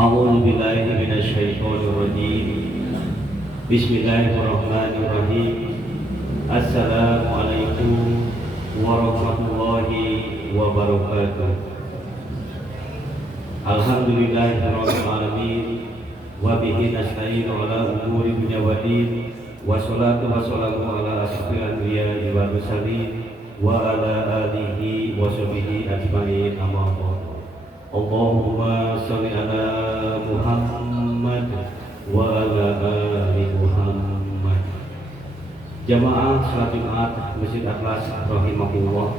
A'udzu billahi minasyaitonir rajim. Bismillahirrahmanirrahim. Assalamualaikum warahmatullahi wabarakatuh. Alhamdulillahirabbil alamin wa bihi nasta'inu ala umuri dunya waddin. Wassalatu wassalamu ala asyrofil anbiya'i wal mursalin wa ala alihi wa sahbihi ajmain, amma ba'd. Allahumma shalli ala Muhammad wa ala ali Muhammad. Jamaah salat Jumat Masjid Atlas rahimahullah,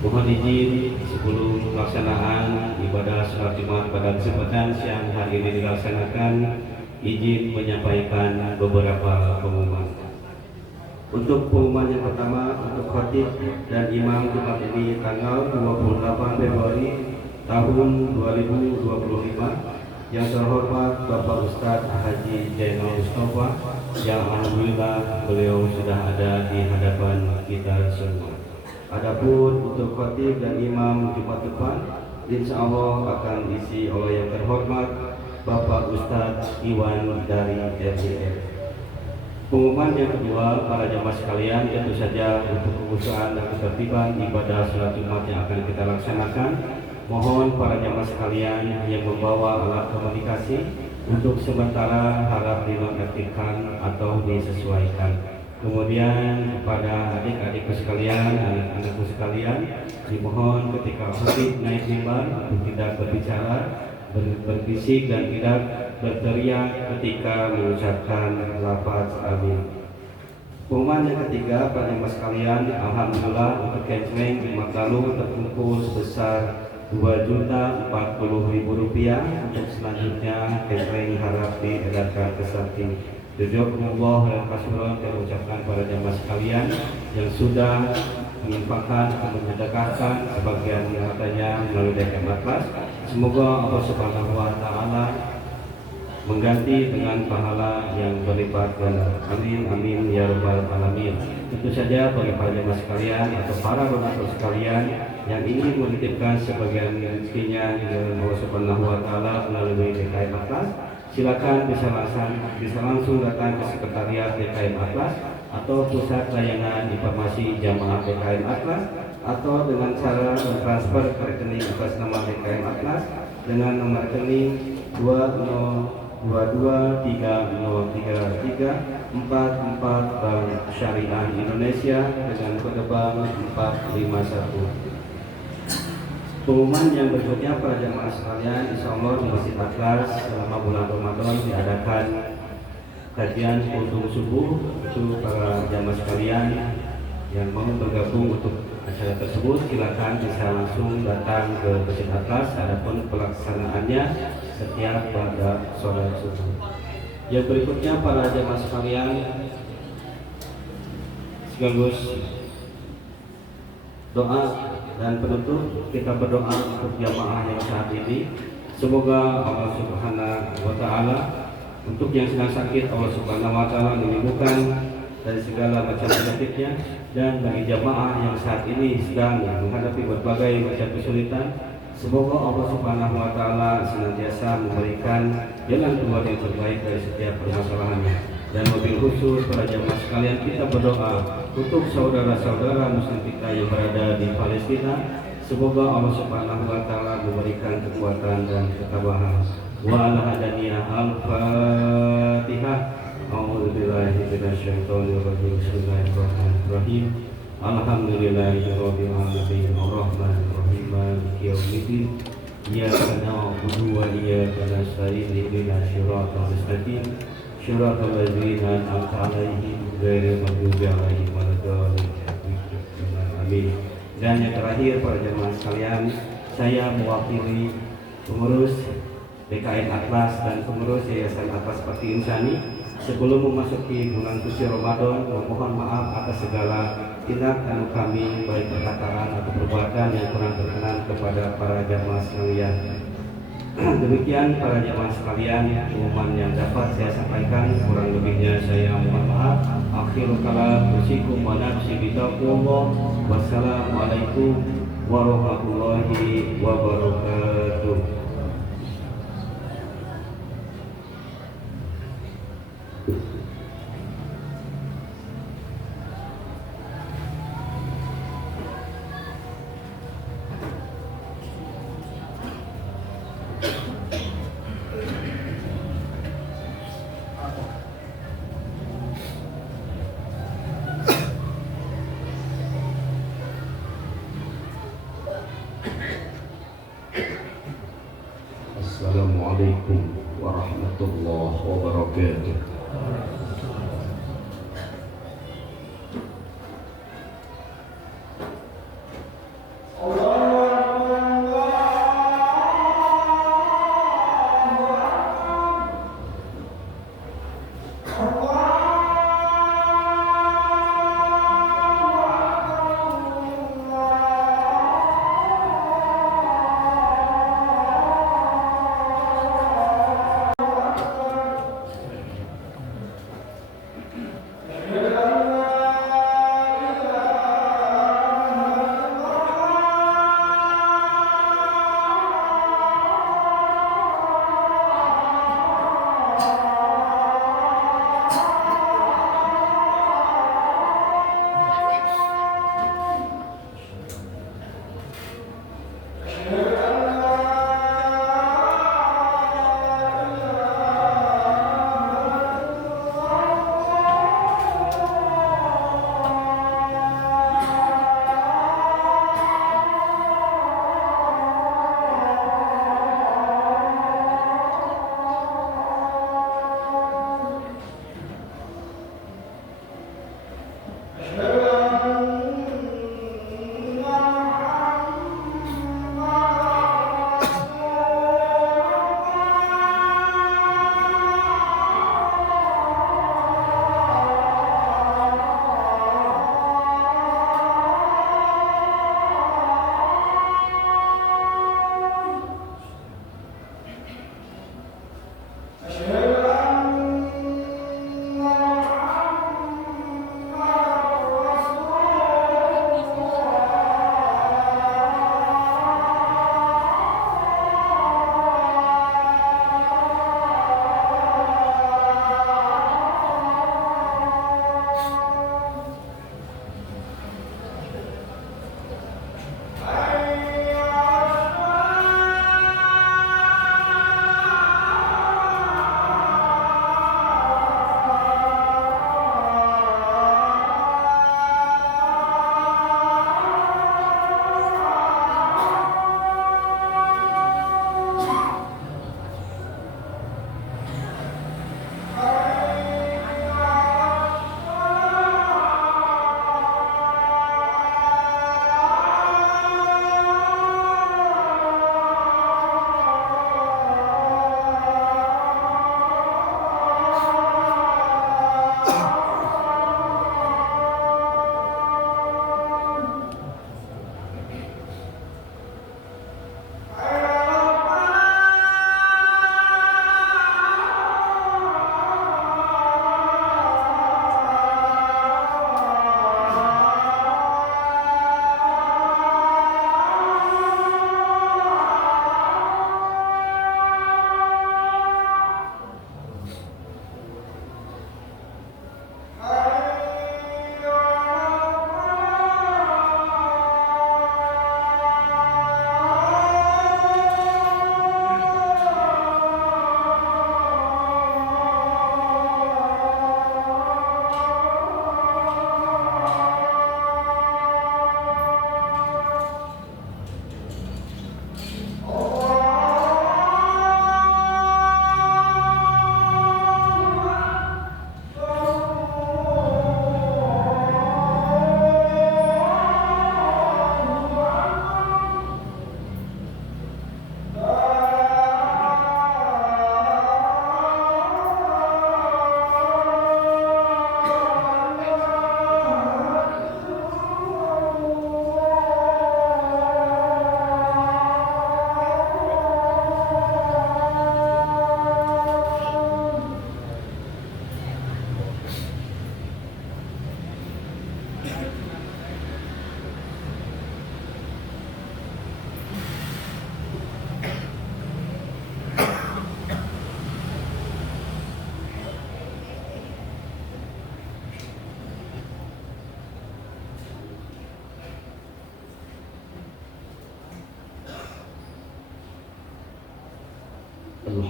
mohon izin sebelum pelaksanaan ibadah salat Jumat pada kesempatan siang hari ini dilaksanakan, izin menyampaikan beberapa pengumuman. Untuk pengumuman yang pertama, untuk khatib dan imam Jumat ini tanggal 28 Februari tahun 2025, yang terhormat Bapak Ustadz Haji Zainal Mustafa, yang alhamdulillah beliau sudah ada di hadapan kita semua. Adapun untuk khatib dan imam Jumat depan, insya Allah akan diisi oleh yang terhormat Bapak Ustadz Iwan dari RJR. Pengumuman yang kedua, para jamaah sekalian, tentu saja untuk pengusahaan dan ketertiban ibadah salat Jumat yang akan kita laksanakan, mohon para jamaah sekalian yang membawa alat komunikasi untuk sementara harap dinonaktifkan atau disesuaikan. Kemudian kepada adik-adikku sekalian, anak-anakku sekalian, dimohon ketika khatib naik mimbar untuk tidak berbicara, berbisik dan tidak berteriak ketika mengucapkan lafaz amin. Pengumuman yang ketiga, para jemaah sekalian, alhamdulillah untuk canceling Jumat lalu terkumpul sebesar Rp2.040.000. Untuk selanjutnya canceling harap diedarkan ke samping. Jazakumullah dan kasiran saya ucapkan pada jemaah sekalian yang sudah menginfakkan atau menyedekahkan sebagian hartanya melalui DKM Atlas. Semoga Allah Subhanahu wa taala mengganti dengan pahala yang berlipat ganda. Amin amin ya rabbal alamin. Tentu saja bagi para jemaah sekalian atau para donatur sekalian yang ingin menitipkan sebagian rezekinya di Allah Subhanahu wa taala melalui DKM Atlas, silakan bisa langsung datang ke sekretariat DKM Atlas atau pusat layanan informasi jamaah DKM Atlas, atau dengan cara transfer ke rekening atas nama DKM Atlas dengan nomor rekening 2022303344 Bank Syariah Indonesia dengan kode bank 451. Pengumuman yang berikutnya, para jamaah sekalian, insya Allah di Masjid Atlas selama bulan Ramadan diadakan kajian kultum subuh. Untuk para jamaah sekalian yang mau bergabung untuk acara tersebut, silakan bisa langsung datang ke Masjid Atlas. Adapun pelaksanaannya setiap pada sholat subuh. Yang berikutnya, para jamaah sekalian, sekaligus doa dan penutup, kita berdoa untuk jamaah yang saat ini. Semoga Allah Subhanahu wa taala, untuk yang sedang sakit, Allah Subhanahu wa taala menyembuhkan dari segala macam penyakitnya, dan bagi jamaah yang saat ini sedang menghadapi berbagai macam kesulitan, semoga Allah Subhanahu wa taala senantiasa memberikan jalan keluar yang terbaik dari setiap permasalahannya. Dan mobil khusus para jamaah sekalian, kita berdoa untuk saudara-saudara muslim kita yang berada di Palestina. Semoga Allah Subhanahu wa taala memberikan kekuatan dan ketabahan. Wa ala hadaniyah al-Fatihah. A'udzubillahi minasyaitonir rajim. Bismillahirrahmanirrahim. Alhamdulillahirabbil alamin. Arrahmanir rahim. Maliki yaumiddin. Iyyaka na'budu wa iyyaka nasta'in. Ihdinas siratal mustaqim. Syiratal ladzina an'amta 'alaihim ghairil maghdubi 'alaihim waladdallin. Amin. Dan yang terakhir, para jemaah sekalian, saya mewakili pengurus DKM Atlas dan pengurus Yayasan Atlas Bakti Insani, sebelum memasuki bulan suci Ramadan, memohon maaf atas segala tindak tanduk kami, baik perkataan atau perbuatan yang kurang berkenan kepada para jemaah sekalian. Demikian para jemaah sekalian, pengumuman yang dapat saya sampaikan. Kurang lebihnya saya mohon maaf. Akhirul kalam, usikum wa nafsi bitaqwallah. Wassalamualaikum warahmatullahi wabarakatuh. warahmatullahi wabarakatuh.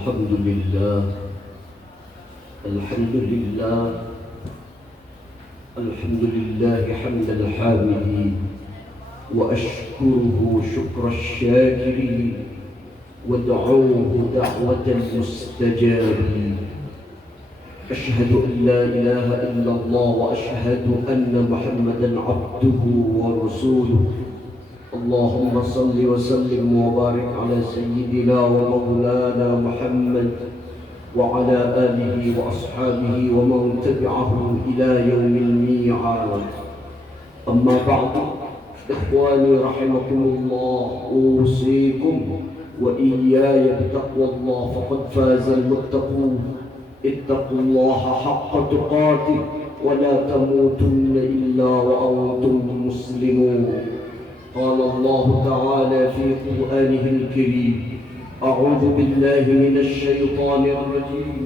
الحمد لله الحمد لله الحمد لله حمد الحامدين وأشكره شكر الشاكرين وادعوه دعوة مستجابين. أشهد أن لا إله إلا الله وأشهد أن محمدا عبده ورسوله. اللهم صل وسلم وبارك على سيدنا ومولانا محمد وعلى آله وأصحابه ومن تبعه إلى يوم الميعاد. أما بعد، إخواني رحمكم الله، أوصيكم وإياي بتقوى الله، فقد فاز المتقون. اتقوا الله حق تقاته ولا تموتن إلا وأنتم مسلمون. قال الله تعالى في قرآنه الكريم: أعوذ بالله من الشيطان الرجيم،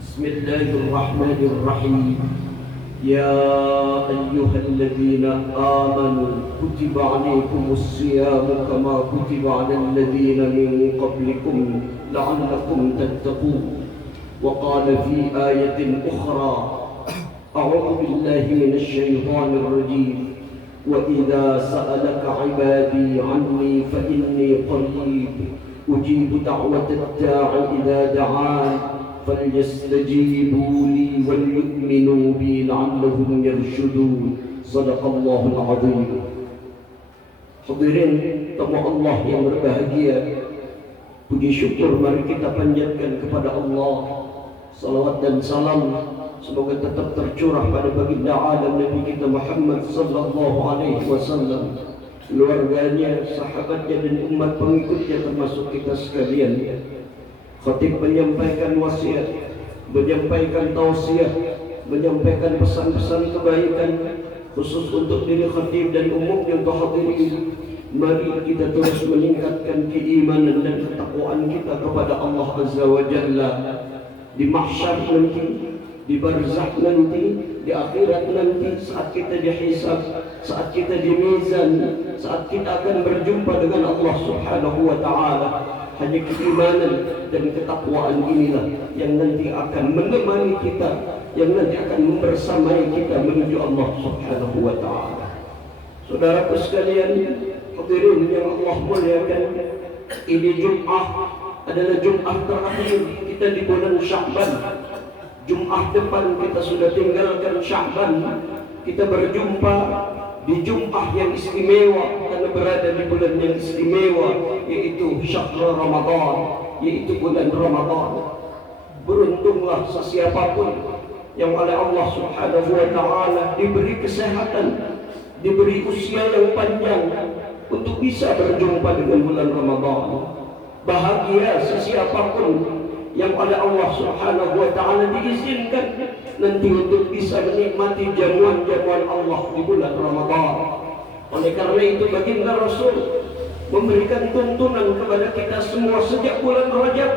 بسم الله الرحمن الرحيم. يا أيها الذين آمنوا كتب عليكم الصيام كما كتب على الذين من قبلكم لعلكم تتقون. وقال في آية أخرى: أعوذ بالله من الشيطان الرجيم، وإذا سألك عبادي عني فإني قريب أجيب دعوة الداع إذا دعان فليستجيبوا لي وليؤمنوا بي لعلهم يرشدون. صدق الله العظيم. Hadirin tamu Allah yang berbahagia, puji syukur mari kita panjatkan kepada Allah. Salawat dan salam semoga tetap tercurah pada baginda alam Nabi kita Muhammad sallallahu alaihi wasallam, keluarganya, sahabatnya dan umat pengikutnya termasuk kita sekalian. Khatib menyampaikan wasiat, menyampaikan tausiah, menyampaikan pesan-pesan kebaikan khusus untuk diri khatib dan umumnya untuk hadirin. Mari kita terus meningkatkan keimanan dan ketakwaan kita kepada Allah Azza wa Jalla. Di mahsyar nanti, di barzakh nanti, di akhirat nanti, saat kita dihisab, saat kita di mizan, saat kita akan berjumpa dengan Allah Subhanahu wa Ta'ala, hanya keimanan dan ketakwaan inilah yang nanti akan menemani kita, yang nanti akan membersamai kita menuju Allah Subhanahu wa Ta'ala. Saudaraku sekalian, hadirin yang Allah muliakan, ini Jum'ah adalah Jum'ah terakhir kita di bulan Sya'ban. Jum'ah depan kita sudah tinggalkan Sya'ban. Kita berjumpa di Jum'ah yang istimewa karena berada di bulan yang istimewa, yaitu syahr Ramadan, yaitu bulan Ramadan. Beruntunglah sesiapapun yang oleh Allah Subhanahu wa Ta'ala diberi kesehatan, diberi usia yang panjang untuk bisa berjumpa dengan bulan Ramadan. Bahagia sesiapapun yang oleh Allah Subhanahu wa Ta'ala diizinkan nanti untuk bisa menikmati jamuan-jamuan Allah di bulan Ramadan. Oleh karena itu baginda Rasul memberikan tuntunan kepada kita semua sejak bulan Rajab.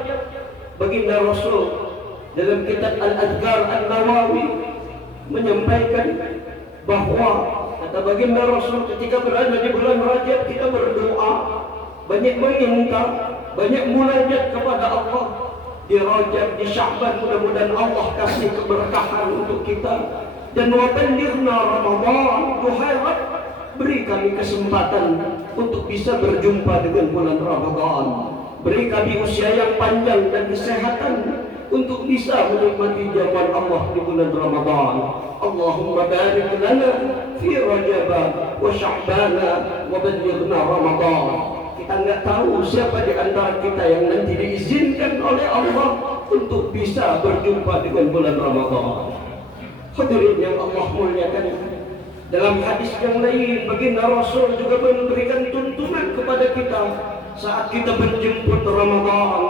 Baginda Rasul dalam kitab Al-Adhkar An-Nawawi menyampaikan bahwa kata baginda Rasul, ketika berada di bulan Rajab kita berdoa, banyak meminta, banyak munajat kepada Allah. Di Rajab, di Sya'ban, mudah-mudahan Allah kasih keberkahan untuk kita. Dan waballighna Ramadan, duhai Rabb, beri kami kesempatan untuk bisa berjumpa dengan bulan Ramadan. Beri kami usia yang panjang dan kesehatan untuk bisa menikmati jamuan Allah di bulan Ramadan. Allahumma barik lana fi Rajab wa Sya'ban wa ballighna Ramadan. Kita enggak tahu siapa di antara kita yang nanti diizinkan oleh Allah untuk bisa berjumpa dengan bulan Ramadan. Hadirin yang Allah muliakan, dalam hadis yang lain baginda Rasul juga memberikan tuntunan kepada kita saat kita menjemput Ramadan,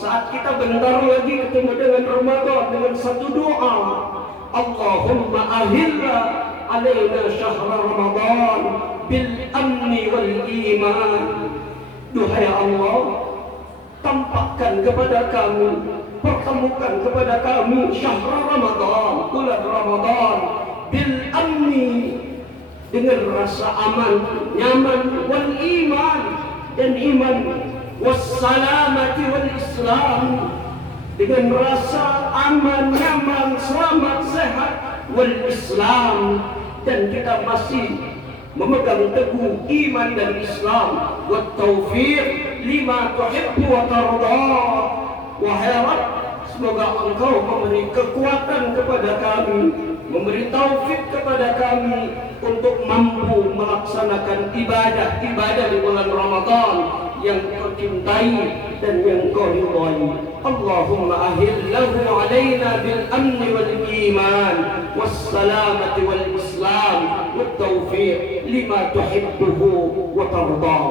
saat kita bentar lagi ketemu dengan Ramadan, dengan satu doa: Allahumma ahilla alaina syahra Ramadan bil amni wal iman. Duhai Allah, tampakkan kepada kami, pertemukan kepada kami syahr Ramadan, bulan Ramadan, bil amni, dengan rasa aman, nyaman, wal iman, dan iman, wassalamati wal Islam, dengan rasa aman, nyaman, selamat, sehat, wal Islam, dan kita masih memegang teguh iman dan Islam, wa taufiq lima tuhibbu wa tarda. Wahai Rabb, semoga Engkau memberi kekuatan kepada kami, memberi taufik kepada kami untuk mampu melaksanakan ibadah di bulan Ramadan yang Kau cintai dan yang Kau ridhai. Allahumma ahillahu alaina bil amni wal iman was salamati wal islam wat taufiq lima tuhibbuhu wa tarda.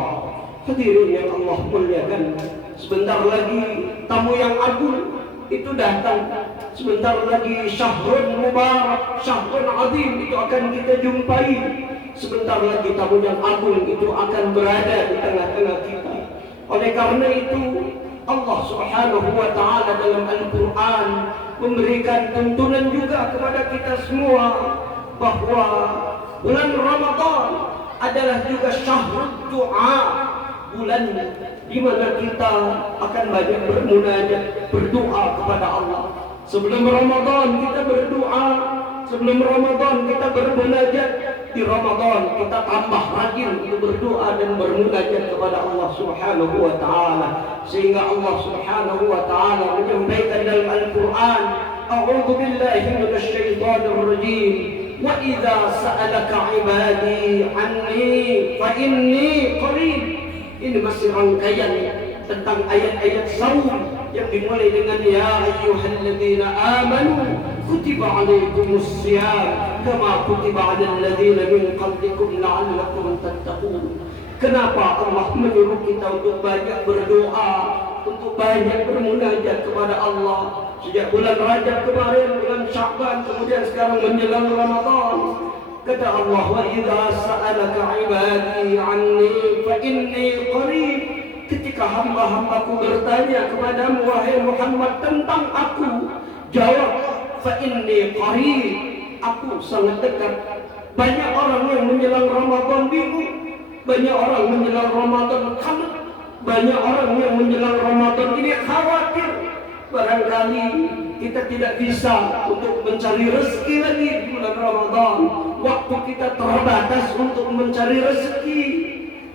Hadirin yang Allah muliakan, sebentar lagi tamu yang agung itu datang. Sebentar lagi Syahrul Mubarak, Syahrul Azim itu akan kita jumpai. Sebentar lagi tamu yang agung itu akan berada di tengah-tengah kita. Oleh karena itu Allah Subhanahu wa Ta'ala dalam Al-Quran memberikan tuntunan juga kepada kita semua bahwa bulan Ramadan adalah juga syahrul doa, bulan di mana kita akan banyak bermunajat, berdoa kepada Allah. Sebelum Ramadan kita berdoa, sebelum Ramadan kita bermunajat. Di Ramadan kita tambah rajin untuk berdoa dan bermunajat kepada Allah Subhanahu wa Ta'ala, sehingga Allah Subhanahu wa Ta'ala menyampaikan dalam Al-Quran, A'udzu billahi minasy syaithanir rajim, wa idza sa'alaka 'ibadi 'anni fa inni qarib. Ini masih rangkaian tentang ayat-ayat saum yang dimulai dengan ya ayyuhalladzina amanu kutiba 'alaikumus shiyam kama kutiba 'alal ladzina min qablikum la'allakum tattaqun. Kenapa Allah menyuruh kita untuk banyak berdoa, untuk banyak bermunajat kepada Allah? Sejak bulan Rajab kemarin, bulan Sya'ban, kemudian sekarang menjelang Ramadan. Kata Allah, wa idza sa'alaka 'ibadi 'anni fa inni qarib. Ketika hamba-hambaku bertanya kepadamu wahai Muhammad tentang aku, jawab fa inni qarib, aku sangat dekat. Banyak orang yang menjelang Ramadan bingung, banyak orang menjelang Ramadan takut, banyak orang yang menjelang Ramadan ini khawatir. Barangkali kita tidak bisa untuk mencari rezeki lagi di bulan Ramadan. Waktu kita terbatas untuk mencari rezeki.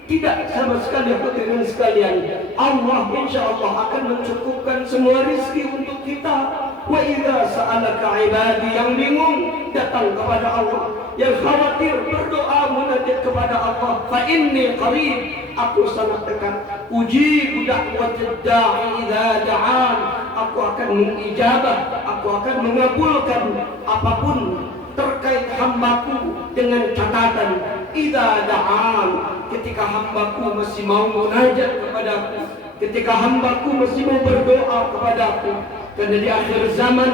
Tidak sama sekali, hadirin sekalian. Allah insya Allah akan mencukupkan semua rezeki untuk kita. Wa idza sa'alaka 'ibadi, yang bingung datang kepada Allah, yang khawatir berdoa munajat kepada Allah. Fa inni qarib, aku sangat dekat. Ujibu da'watad da'i idza da'an, aku akan mengijabah, aku akan mengabulkan apapun terkait hambaku dengan catatan idza da'an, ketika hambaku masih mau munajat kepadaku, ketika hambaku masih mau berdoa kepadaku. Karena di akhir zaman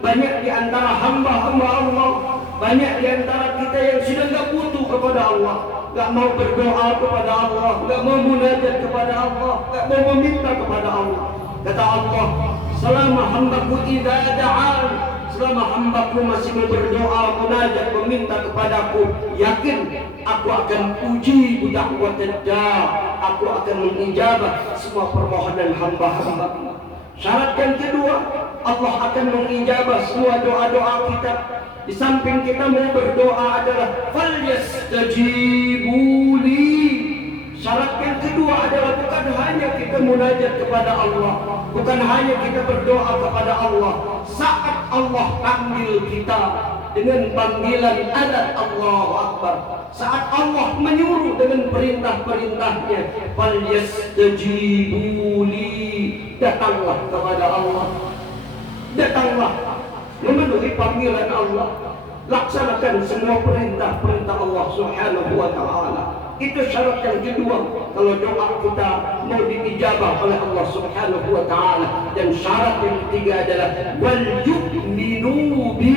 banyak di antara hamba-hamba Allah, banyak di antara kita yang sudah tidak butuh kepada Allah, tidak mau berdoa kepada Allah, tidak mau munajat kepada Allah, tidak mau meminta kepada Allah. Kata Allah, selama hambaku idza da'an, selama hambaku masih mau berdoa, munajat, meminta kepadaku, yakin aku akan uji da'watad da', aku akan mengijabah semua permohonan hamba-hambaku. Syarat yang kedua, Allah akan mengijabah semua doa-doa kita. Di samping kita mau berdoa adalah falyastajibu li. Syarat yang kedua adalah bukan hanya kita munajat kepada Allah, bukan hanya kita berdoa kepada Allah. Saat Allah panggil kita dengan panggilan adat Allahu Akbar, saat Allah menyuruh dengan perintah-perintahnya, falyastajibu li, datanglah kepada Allah, datanglah memenuhi panggilan Allah, laksanakan semua perintah-perintah Allah Subhanahu wa Ta'ala. Itu syarat yang kedua kalau doa kita mau diijabah oleh Allah Subhanahu wa Ta'ala. Dan syarat yang ketiga adalah wal yu'minu bi,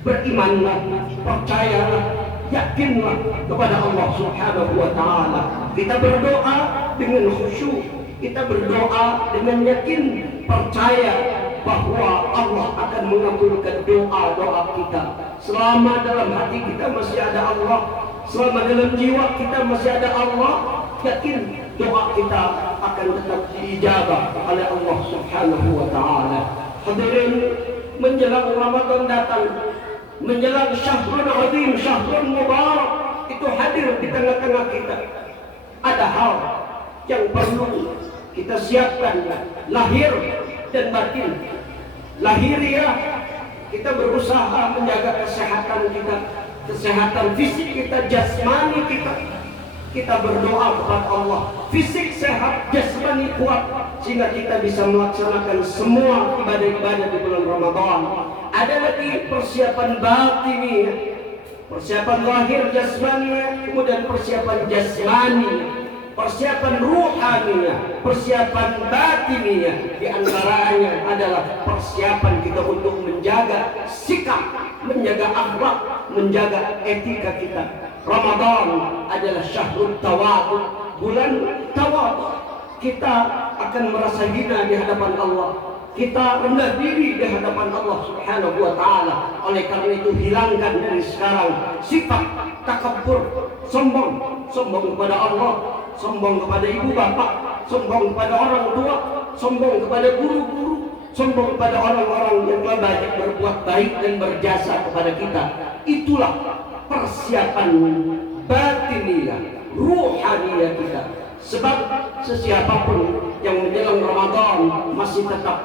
berimanlah, percayalah, yakinlah kepada Allah Subhanahu wa Ta'ala. Kita berdoa dengan khusyuk, kita berdoa dengan yakin, percaya bahwa Allah akan mengabulkan doa-doa kita. Selama dalam hati kita masih ada Allah, selama dalam jiwa kita masih ada Allah, yakin doa kita akan tetap diijabah oleh Allah Subhanahu wa Ta'ala. Hadirin, menjelang Ramadan datang, menjelang Syahrul Azim, Syahrul Mubarak itu hadir di tengah-tengah kita. Ada hal yang perlu kita siapkan, lahir dan batin. Lahiriah, kita berusaha menjaga kesehatan kita, kesehatan fisik kita, jasmani kita. Kita berdoa kepada Allah, fisik sehat, jasmani kuat, sehingga kita bisa melaksanakan semua ibadah-ibadah di bulan Ramadan. Ada lagi persiapan batini, persiapan lahir jasmani, kemudian persiapan jasmani, persiapan ruhaninya, persiapan batininya. Di antaranya adalah persiapan kita untuk menjaga sikap, menjaga akhlak, menjaga etika kita. Ramadan adalah syahrul tawadhu, bulan tawadhu. Kita akan merasa hina di hadapan Allah, kita rendah diri di hadapan Allah Subhanahu wa taala. Oleh karena itu hilangkan dari sekarang sifat takabur, sombong, sombong kepada Allah, sombong kepada ibu bapak, sombong kepada orang tua, sombong kepada guru-guru, sombong kepada orang-orang yang telah banyak berbuat baik dan berjasa kepada kita. Itulah persiapan batiniah, ruhaniyah kita. Sebab sesiapapun yang menjelang Ramadan masih tetap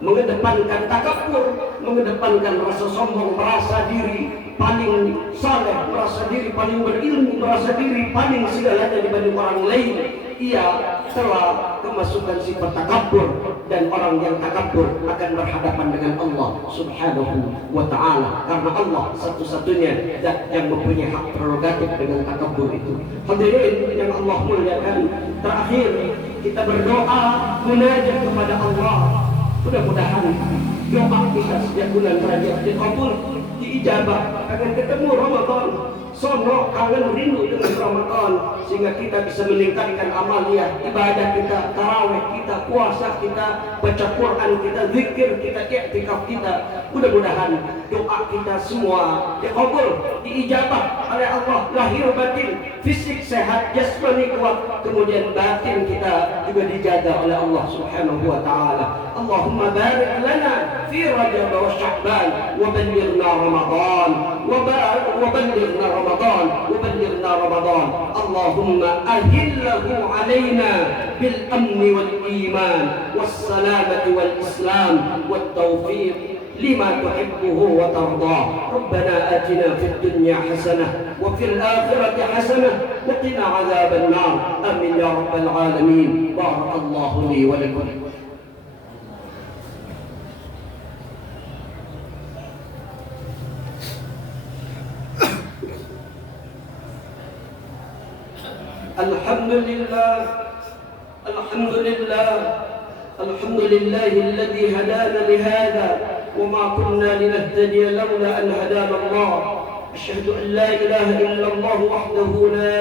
mengedepankan takabur, mengedepankan rasa sombong, merasa diri paling saleh, merasa diri paling berilmu, merasa diri paling segalanya dibanding orang lain, ia telah kemasukan sifat takabur, dan orang yang takabur akan berhadapan dengan Allah Subhanahu wa ta'ala, karena Allah satu-satunya zat yang mempunyai hak prerogatif dengan takabur itu. Hadirin yang Allah muliakan, terakhir kita berdoa munajat kepada Allah. Mudah-mudahan doa kita sejak bulan Rajab dikabul, diijabah, akan ketemu Ramadan, sono kangen rindu dengan Ramadan, sehingga kita bisa meningkatkan amaliyah ibadah kita, tarawih kita, puasa kita, baca Quran kita, zikir kita, i'tikaf kita. Mudah-mudahan doa kita semua dikabul, diijabah oleh Allah, lahir batin, fisik sehat, jasmani kuat, kemudian batin kita juga dijaga oleh Allah Subhanahu wa ta'ala. Allahumma barik lana fi Rajab wa Sya'ban wa ballighna Ramadan wa ballighna Ramadan wa ballighna Ramadan. Allahumma ahillahu alaina bil amni wal iman was salamati wal islam wat tawfiq لما تحبه وترضاه. ربنا آتنا في الدنيا حسنة وفي الآخرة حسنة وقنا عذاب النار. آمين يا رب العالمين. بارك الله لي ولكم. الحمد لله الحمد لله الحمد لله الذي هدانا لهذا وما كنا لنهتدي لولا أن هدانا الله. أشهد أن لا إله إلا الله وحده لا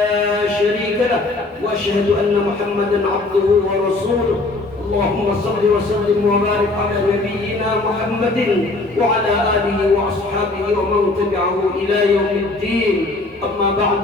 شريك له وأشهد أن محمدا عبده ورسوله. اللهم صل وسلم وبارك على نبينا محمد وعلى آله وأصحابه ومن تبعه إلى يوم الدين. أما بعد،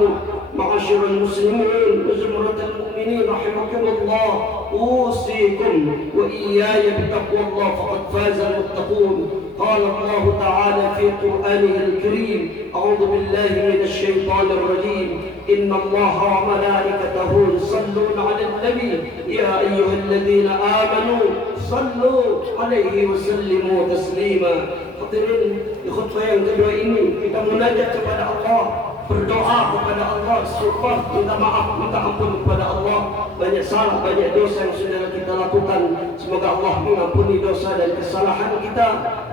معاشر المسلمين وزمرة المؤمنين رحمكم الله، أوصيكم وإياي بتقوى الله فقد فاز المتقون. قال الله تعالى في قرآنه الكريم: أعوذ بالله من الشيطان الرجيم. إن الله وملائكته يصلون على النبي يا أيها الذين آمنوا صلوا عليه وسلموا تسليما. Hadirin, di khutbah yang kedua ini kita munajat kepada Allah, berdoa kepada Allah, istighfar, minta maaf, minta ampun kepada Allah. Banyak salah, banyak dosa yang sudah kita lakukan. Semoga Allah mengampuni dosa dan kesalahan kita.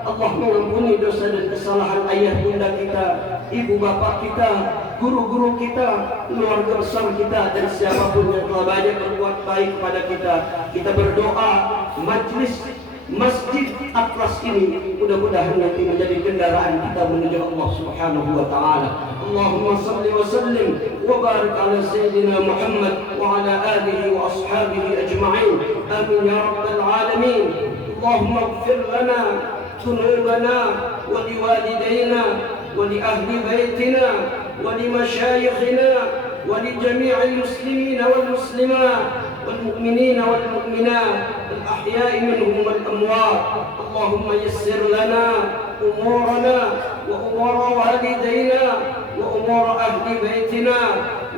Allah mengampuni dosa dan kesalahan ayah bunda kita, ibu bapak kita, guru-guru kita, keluarga besar kita, dan siapapun yang telah banyak berbuat baik kepada kita. Kita berdoa majlis Masjid Atlas ini mudah-mudahan nanti menjadi kendaraan kita menuju Allah Subhanahu wa ta'ala. Allahumma salli wa sallim wa barik ala Sayyidina Muhammad wa ala alihi wa ashabihi ajma'in. Amin ya rabbal alamin. Allahumma ighfir lana dhunubana wa liwalidayna wa li ahli baitina wa li masyayikhina wa li jami'il muslimina wal muslimat والمؤمنين والمؤمنات الأحياء منهم والأموات. اللهم يسر لنا أمورنا وأمور والدينا وأمور أهل بيتنا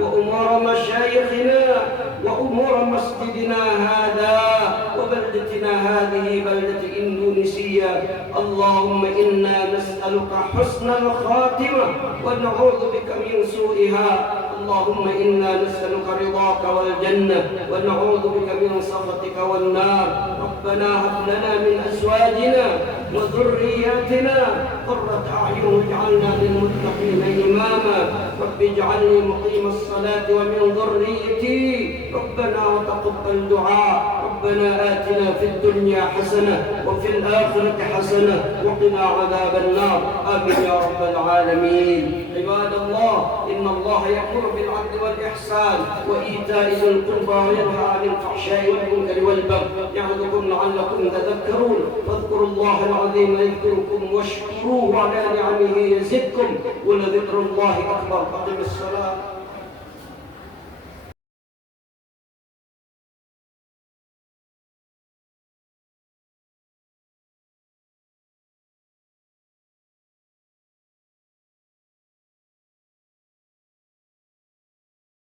وأمور مشايخنا وأمور مسجدنا هذا وبلدتنا هذه بلدة إندونيسيا. اللهم إنا نسألك حسن الخاتمة ونعوذ بك من سوءها. اللهم إنا نسألك رضاك والجنة ونعوذ بك من سخطك والنار. ربنا هب لنا من أزواجنا وذرياتنا قرة أعين واجعلنا للمتقين إماما. رب اجعلني مقيم الصلاة ومن ذريتي ربنا وتقبل دعاء. ربنا آتنا في الدنيا حسنة وفي الآخرة حسنة وقنا عذاب النار. آمين يا رب العالمين. عباد الله، إن الله يأمر بالعدل والإحسان وإيتاء ذي القربى وينهى عن الفحشاء والمنكر والبغي يعظكم لعلكم تذكرون. فاذكروا الله العظيم يذكركم واشكروه على نعمه يزدكم ولذكر الله أكبر. أقم الصلاة.